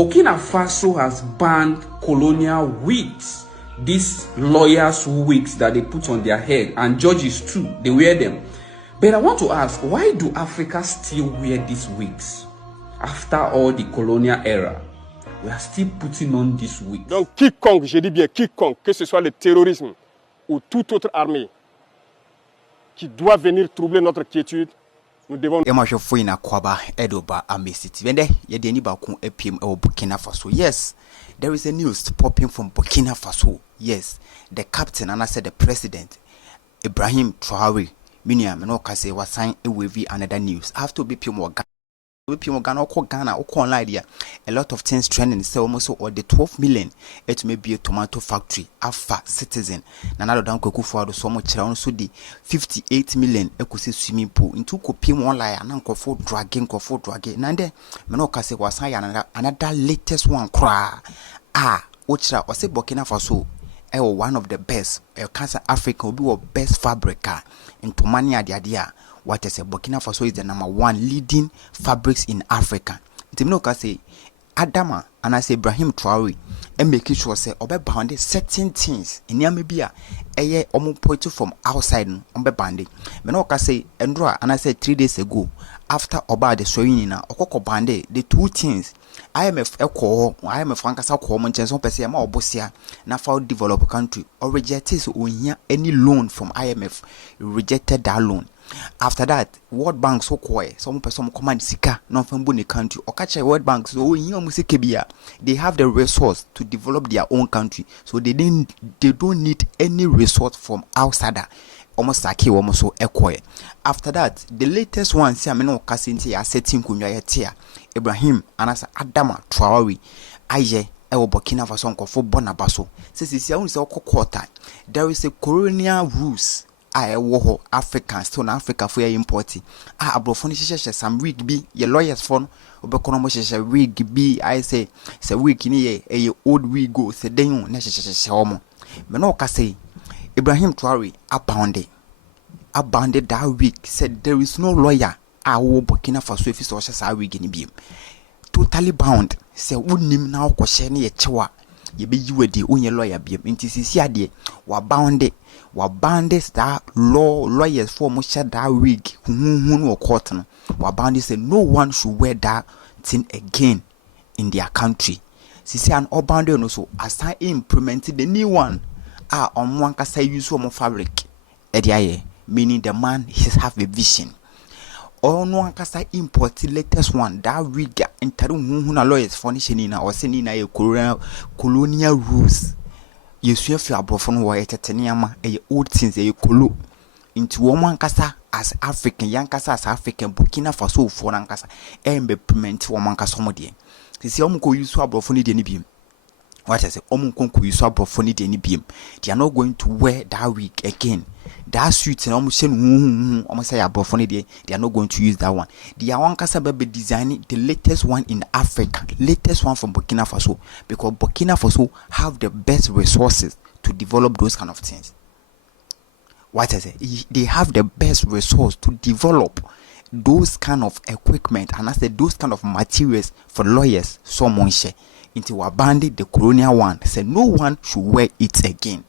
Burkina Faso has banned colonial wigs. These lawyers' wigs that they put on their head, and judges too, they wear them. But I want to ask, why do Africa still wear these wigs? After all the colonial era, we are still putting on these wigs. Donc quiconque, je dis bien quiconque, que ce soit le terrorisme ou toute autre armée qui doit venir troubler notre quiétude, nous devons... Yes, there is a news popping from Burkina Faso. Yes, the captain and I said the president, Ibrahim Traoré, was signed with another news. I have to be more Ghana, Ghana, a lot of things trending. So almost or the 12 million, it may be a tomato factory, Alpha Citizen. Nanado down Koku for so much around so the 58 million equity swimming pool into copy one lie and uncle for dragging. Nande, Menoka say was another latest one cry. Ochra or say Burkina Faso. One of the best, cancer Africa will be our best fabrica in Tomania the idea. What I say, Burkina Faso is the #1 leading fabrics in Africa. Timnoka say Adama and I say Ibrahim Traoré and making sure say obe bound certain things in Namibia a omo point from outside obe bande. Menoka say Endra and I said 3 days ago after Oba the Soyina Okoko bande the two things IMF IMF Frankasa Common Pese Ma Obosia na for developed country or rejected any loan from IMF rejected that loan. After that, World Bank so quiet. Some person command sika non from Buni country or catch a World Bank so they have the resource to develop their own country. So they don't need any resource from outsider. Almost like almost so quiet. After that, the latest one see ameno kasinti a setting kunya tia Ibrahim anasa Adama Traoré aye ewo Burkina Faso for Bonabaso. Since it's only so quarter, there is a colonial rules. I wo African still na Africa for your importing. Abrofoni sheshe some wig be your lawyers phone obekono mo sheshe wig be I say wig ni ye old wig go se den na sheshe omo. Me no ka say Ibrahim Traoré abounded that wig said there is no lawyer wo Burkina Faso if so sheshe wig ni bi. Totally bound say wonim na okoshe ne ye chewa ye be yiwede onye lawyer bi nti sisi ade wa bounded that lawyers for mo share that wig no court no wa bounded say no one should wear that thing again in their country. Sisi an bounded no so as I implemented the new one on one kasa use of fabric ediaye meaning the man have a vision. Or no one kasa import the latest one that wig enter na lawyers furnishing na or sending a colonial rules. You see if you are broken wire tetaniama old things kolo into one kasa as African young kasa as African Burkina Faso for kasa implement one kasa somodi. See omuko use abrofoni de ni biem. What I say omuko use abrofoni de ni biem. They are not going to wear that wig again. That suit and almost say abrofoni they are not going to use that one. They are one kasa be designing the latest one in Africa, latest one from Burkina Faso, because Burkina Faso have the best resources to develop those kind of things. What I say, they have the best resource to develop those kind of equipment and I say those kind of materials for lawyers. Someone share into a bandit the colonial one said no one should wear it again.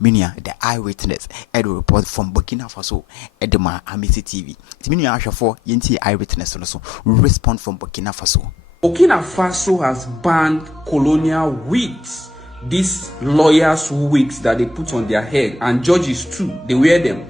Meaning the eyewitness had a report from Burkina Faso Edema Amity TV. It's meaning for Yenti eyewitness also respond from Burkina Faso. Burkina Faso has banned colonial wigs. These lawyers' wigs that they put on their head, and judges too, they wear them.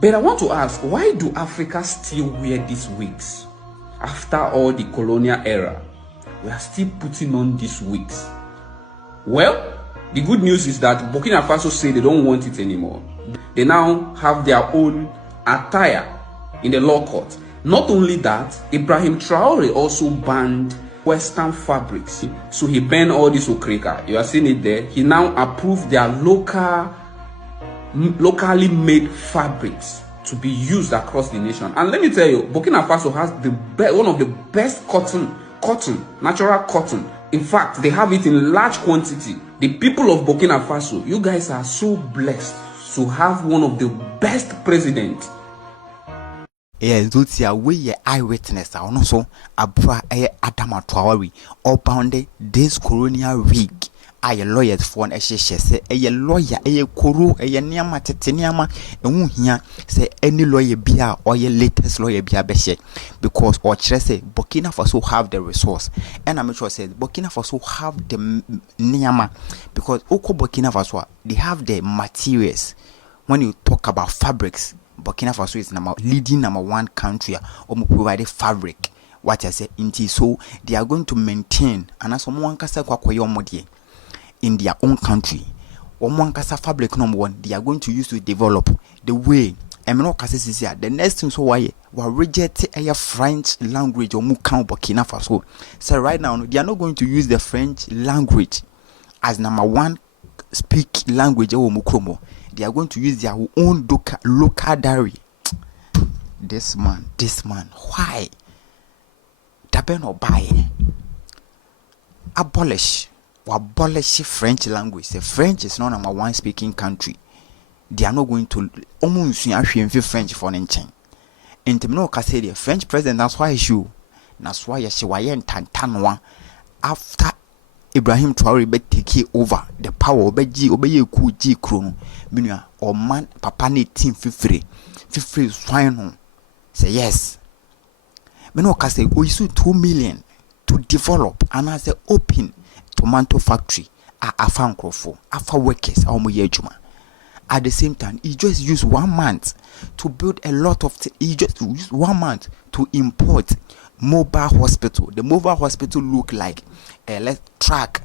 But I want to ask, why do Africa still wear these wigs? After all the colonial era, we are still putting on these wigs. Well, the good news is that Burkina Faso say they don't want it anymore. They now have their own attire in the law court. Not only that, Ibrahim Traoré also banned Western fabrics. So he banned all this okreka. You are seeing it there. He now approved their locally made fabrics to be used across the nation. And let me tell you, Burkina Faso has one of the best natural cotton. In fact, they have it in large quantity. The people of Burkina Faso, you guys are so blessed to have one of the best presidents Zotia we eyewitness ono so abra Adama Traoré all bound this colonial wig aye lawyers for an se a lawyer kuru niama teteniama and here say any lawyer bia or your latest lawyer bia beshe because or say Burkina Faso have the resource and I'm sure said Burkina Faso have the niama because Oko Burkina Faso they have the materials. When you talk about fabrics, Burkina Faso is leading number one country or provide fabric. What I say, so they are going to maintain and as someone can say in their own country. One kasa fabric number one, they are going to use to develop the way. The next thing so why we reject a French language or mukan Burkina Faso. So right now they are not going to use the French language as number one speak language or mukromo. They are going to use their own local diary. This man, why? Taben or buy abolish French language. The French is not number one speaking country. They are not going to almost French for an chain. And to know the French president, that's why that's why she was tantanwa after Ibrahim Traoré be take over the power obey ku ji krono minua or man papa ne team fifre swine no say yes me no ka say o isu 2 million to develop and as a open tomato factory afa nkrofo afa workers juma. At the same time he just used 1 month to build a lot of he just used 1 month to import mobile hospital. The mobile hospital look like let's track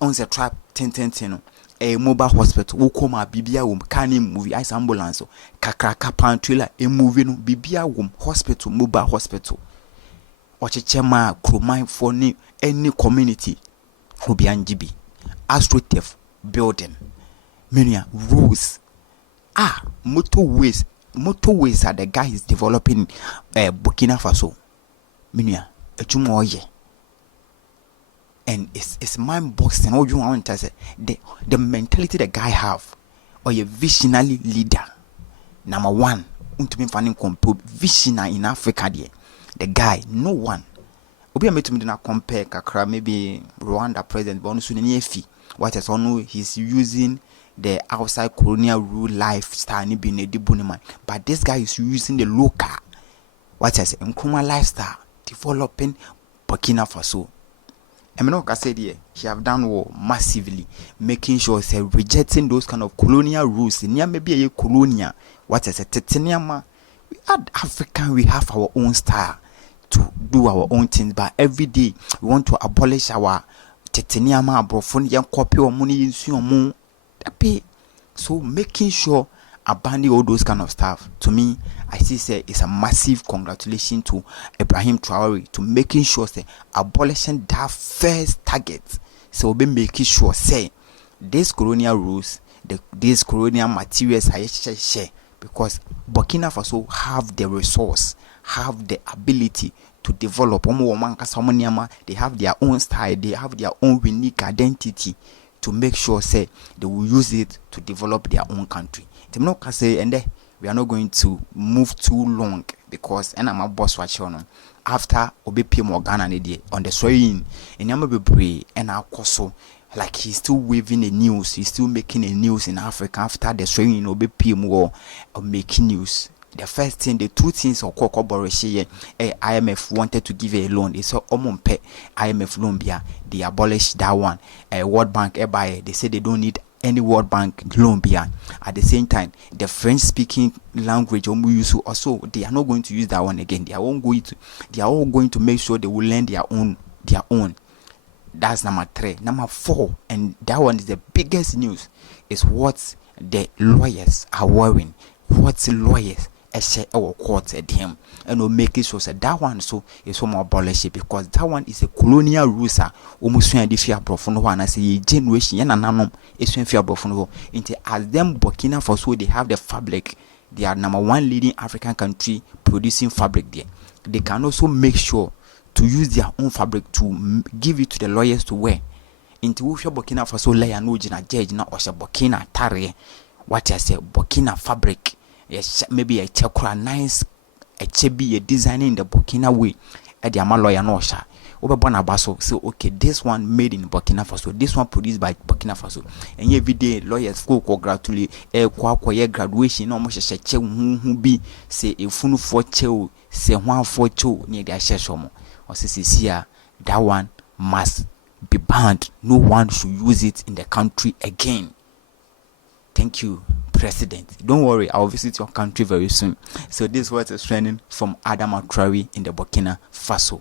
on the track 10 a mobile hospital wo koma bibia wom kani movie ice ambulance kakraka pantula a movie no bibia wom hospital mobile hospital ochechema kromine for any community obi anjibi astrotef building mania roads motorways are the guy is developing Burkina Faso mania echumo oye. And it's mind-boggling. All you want to say, the mentality the guy have, or a visionary leader. Number one, visionary in Africa. The guy, no one. Obi ame to me na compare kakra maybe Rwanda president, but also what is on he's using the outside colonial rule lifestyle. But this guy is using the local, what is Nkrumah lifestyle, developing Burkina Faso. I said here, she have done war massively, making sure say rejecting those kind of colonial rules. Near maybe a colonial, what is a tetaniama. We are African, we have our own style to do our own things, but every day we want to abolish our tetaniama, brofon, young copy or money in so making sure abandoning all those kind of stuff. To me, I see say it's a massive congratulations to Ibrahim Traoré to making sure say abolishing that first target. So be making sure say these colonial rules, these colonial materials are share because Burkina Faso have the resource, have the ability to develop. They have their own style, they have their own unique identity to make sure say they will use it to develop their own country. And we are not going to move too long because and I'm a boss watching after OBP Morgana on the soil and I'm be brave and our coso like he's still waving the news, he's still making a news in Africa after the soil in OBP war of making news. The first thing, the two things of Borishe, IMF wanted to give a loan. They saw Omompe IMF loan bia. They abolished that one. World Bank they said they don't need any World Bank loan bia. At the same time, the French speaking language also they are not going to use that one again. They are all going to make sure they will learn their own. That's number 3. Number 4, and that one is the biggest news, is what the lawyers are worrying. What the lawyers our court at him and will make it so that one so is some abolish it because that one is a colonial rules almost the fear profound one as a generation and is fear profound into as them Burkina Faso they have the fabric. They are number 1 leading African country producing fabric there. They can also make sure to use their own fabric to give it to the lawyers to wear. Into Burkina Faso lay no jina judge na or Burkina tare what I say Burkina fabric. Yes, maybe a chakra nice a designing the Burkina way at the ama lawyer no sha obebona baso say okay, this one made in Burkina Faso, this one produced by Burkina Faso, and every day lawyers go congratulate kwa graduation no mo hye che hu bi say efunu for che say one for cho near the ashesomo or say that one must be banned. No one should use it in the country again. Thank you, President. Don't worry, I'll visit your country very soon. So this was a training from Adama Traoré in the Burkina Faso.